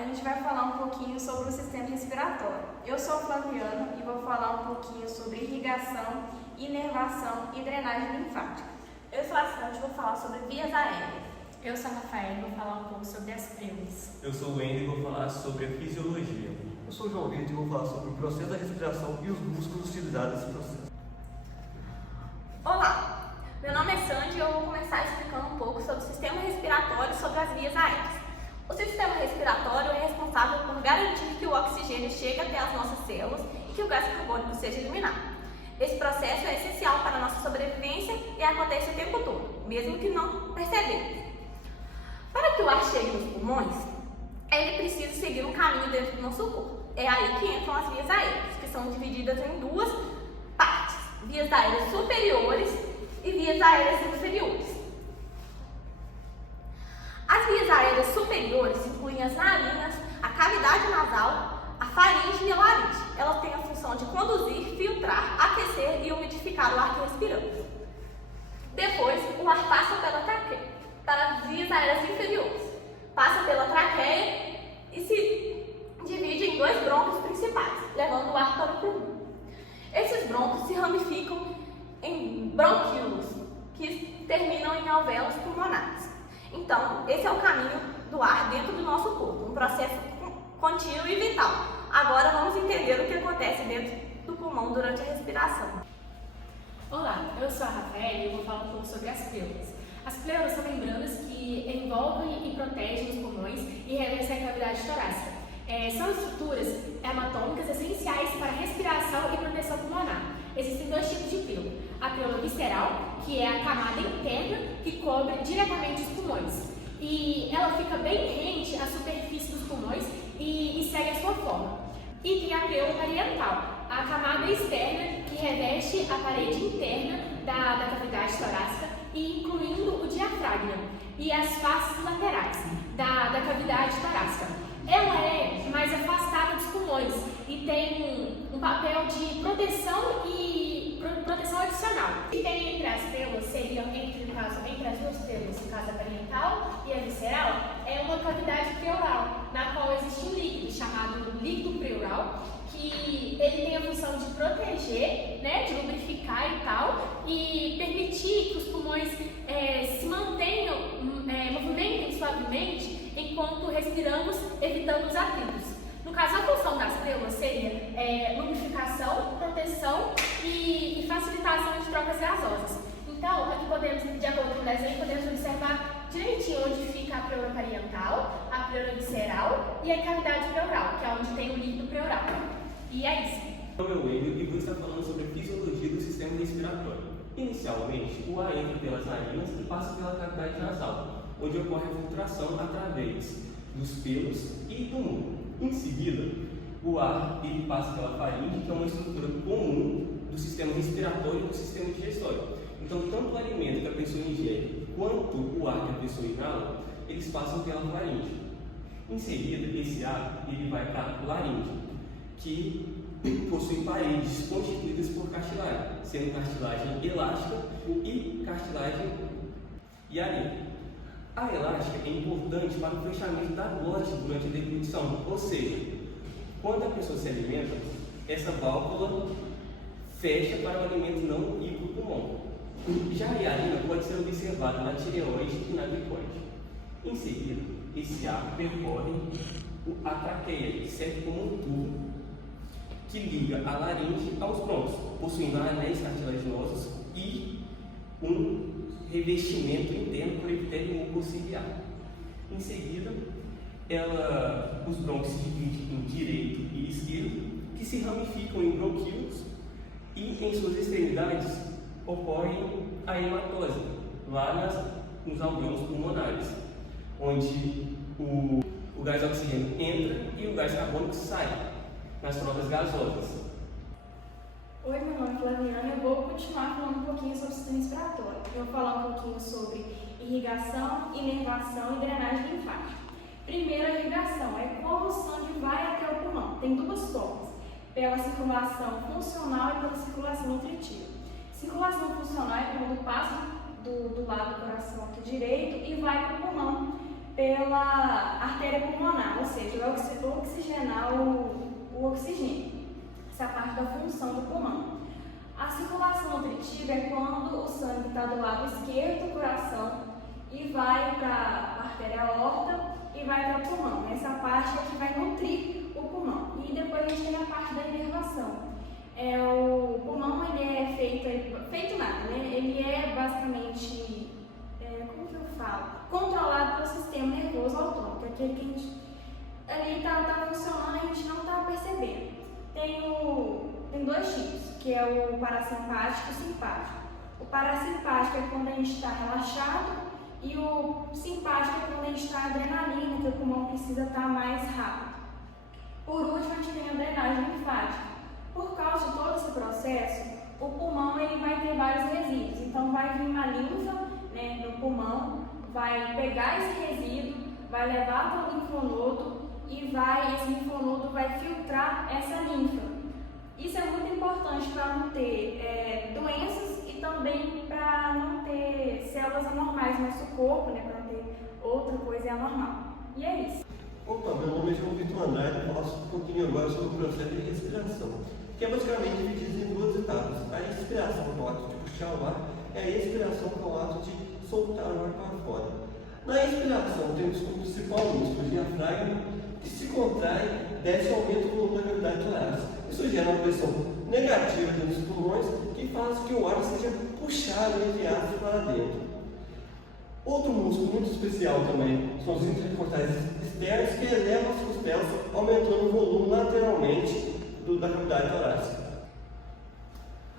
a gente vai falar um pouquinho sobre o sistema respiratório. Eu sou a Flaviana e vou falar um pouquinho sobre irrigação, inervação e drenagem linfática. Eu sou a Sandy e vou falar sobre vias aéreas. Eu sou a Rafael e vou falar um pouco sobre as pleuras. Eu sou o Wendel e vou falar sobre a fisiologia. Eu sou o João Vitor e vou falar sobre o processo da respiração e os músculos utilizados nesse processo. Olá, meu nome é Sandy e eu vou começar explicando um pouco sobre o sistema respiratório e sobre as vias aéreas. O sistema respiratório é responsável por garantir que o oxigênio chegue até as nossas células e que o gás carbônico seja eliminado. Esse processo é essencial para a nossa sobrevivência e acontece o tempo todo, mesmo que não percebemos. Para que o ar chegue nos pulmões, ele precisa seguir um caminho dentro do nosso corpo. É aí que entram as vias aéreas, que são divididas em duas partes: vias aéreas superiores e vias aéreas inferiores. As vias aéreas superiores incluem as narinas, a cavidade nasal, a faringe e a laringe. Elas têm a função de conduzir, filtrar, aquecer e umidificar o ar que respiramos. Depois, o ar passa pela traqueia para as vias aéreas inferiores. Passa pela traqueia e se divide em dois brônquios principais, levando o ar para o pulmão. Esses brônquios se ramificam em bronquíolos, que terminam em alvéolos pulmonares. Então, esse é o caminho do ar dentro do nosso corpo, um processo contínuo e vital. Agora vamos entender o que acontece dentro do pulmão durante a respiração. Olá, eu sou a Rafael e eu vou falar um pouco sobre as pleuras. As pleuras são membranas que envolvem e protegem os pulmões e revestem a cavidade torácica. São estruturas anatômicas essenciais para a respiração e proteção pulmonar. Existem dois tipos de pleura. A pleura visceral, que é a camada interna que cobre diretamente os pulmões. E ela fica bem rente à superfície dos pulmões e segue a sua forma. E tem a pleura parietal, a camada externa que reveste a parede interna da cavidade torácica, e incluindo o diafragma e as faces laterais da cavidade torácica. Ela é mais afastada dos pulmões e tem um papel de proteção e proteção adicional. O que tem entre as pleuras seria, entre as duas pleuras, no caso a parietal e a visceral, é uma cavidade pleural, na qual existe um líquido chamado líquido pleural, que ele tem a função de proteger, né, de lubrificar e tal, e permitir que os pulmões se mantenham, movimentem suavemente enquanto respiramos, evitando os atritos. No caso, a função das pleuras seria lubrificação, proteção e facilitação de trocas gasosas. Então, aqui podemos, de acordo com o desenho, podemos observar direitinho onde fica a pleura parietal, a pleura visceral e a cavidade pleural, que é onde tem o líquido pleural. E é isso. Meu nome é Wendel e vou estar falando sobre a fisiologia do sistema respiratório. Inicialmente, o ar entra pelas narinas e passa pela cavidade nasal, onde ocorre a filtração através dos pelos e do muco. Em seguida, o ar ele passa pela faringe, que é uma estrutura comum do sistema respiratório e do sistema digestório. Então, tanto o alimento que a pessoa ingere quanto o ar que a pessoa inala, eles passam pela faringe. Em seguida, esse ar ele vai para a laringe, que possui paredes constituídas por cartilagem, sendo cartilagem elástica e cartilagem hialina. A elástica é importante para o fechamento da glote durante a deglutição, ou seja, quando a pessoa se alimenta, essa válvula fecha para o alimento não ir para o pulmão. Já a hialina pode ser observada na tireoide e na glicoide. Em seguida, esse ar percorre a traqueia, que serve como um tubo que liga a laringe aos brônquios, possuindo anéis cartilaginosos e um revestimento interno por epitélio mucociliar. Em seguida, os brônquios se dividem em direito e esquerdo, que se ramificam em bronquíolos e em suas extremidades ocorre a hematose, lá nos alvéolos pulmonares, onde o gás oxigênio entra e o gás carbônico sai nas trocas gasosas. Oi, meu nome é Flaviana e eu vou continuar falando um pouquinho sobre o sistema respiratório. Eu vou falar um pouquinho sobre irrigação, inervação e drenagem linfática. Primeiro, a irrigação é como o sangue vai até o pulmão. Tem duas formas, pela circulação funcional e pela circulação nutritiva. Circulação funcional é quando passa do lado do coração aqui direito e vai para o pulmão pela artéria pulmonar, ou seja, vai oxigenar o oxigênio. Essa é a parte da função do pulmão. A circulação nutritiva é quando o sangue está do lado esquerdo do coração e vai para a artéria aorta e vai para o pulmão. Essa parte é que vai nutrir o pulmão. E depois a gente tem a parte da inervação. O pulmão ele é feito nada, né? Ele é basicamente, como que eu falo? Controlado pelo sistema nervoso autônomo, que é aquele que a gente ali está funcionando e a gente não está percebendo. Tem dois tipos, que é o parasimpático e o simpático. O parasimpático é quando a gente está relaxado e o simpático é quando a gente está adrenalina, que o pulmão precisa estar mais rápido. Por último, a gente tem a drenagem linfática. Por causa de todo esse processo, o pulmão ele vai ter vários resíduos. Então, vai vir uma linfa, né, no pulmão, vai pegar esse resíduo, vai levar para o linfonodo e esse linfonodo vai filtrar essa linfa. Isso é muito importante para não ter doenças e também para não ter células anormais no nosso corpo, né, para não ter outra coisa anormal. E é isso. Opa, meu nome é João Vitor Andrade e faço um pouquinho agora sobre o processo de respiração, que é basicamente dividido em duas etapas. A inspiração, que é o ato de puxar o ar, e a expiração, que é o ato de soltar o ar para fora. Na inspiração, temos como principal músculo o diafragma, que se contrai, desce e aumenta o volume da cavidade torácica. Isso gera uma pressão negativa dentro dos pulmões, que faz que o ar seja puxado e enviado para dentro. Outro músculo muito especial também são os intercortais externos, que elevam as costelas, aumentando o volume lateralmente da cavidade torácica.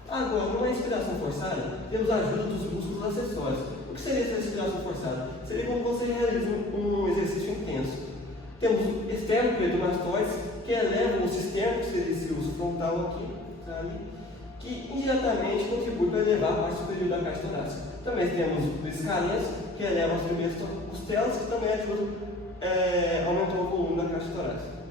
Agora, numa respiração forçada, temos a ajuda dos músculos acessórios. O que seria essa respiração forçada? Seria quando você realiza um exercício intenso. Temos esternocleidomastoides, que elevam o sistema, que seria esse uso frontal aqui, que indiretamente contribui para elevar a parte superior da caixa torácica. Também temos os escalentos, que elevam as primeiras costelas, que também ajudam a aumentar o volume da caixa torácica.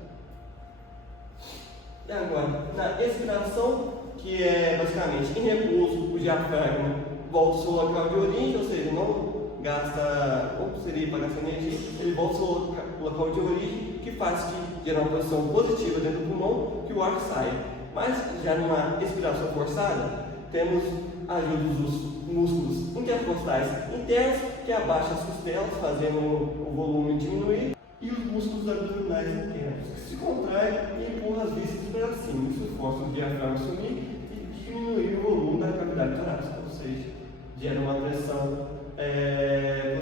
E agora, na expiração, que é basicamente em repouso, o diafragma volta ao seu local de origem, ou seja, não gasta, ou seria para gastar energia, ele volta ao seu local de origem, que faz que gera uma pressão positiva dentro do pulmão, que o ar saia. Mas já numa expiração forçada, temos a ajuda dos músculos intercostais internos, que abaixam as costelas, fazendo o volume diminuir, e os músculos abdominais internos, que se contraem e empurram as vísceras para cima. Isso força o diafragma a sumir e diminuir o volume da cavidade torácica, ou seja, gera uma pressão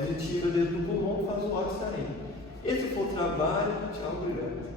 positiva dentro do pulmão, que faz o ar sair. Esse foi o trabalho. Tchau, obrigado.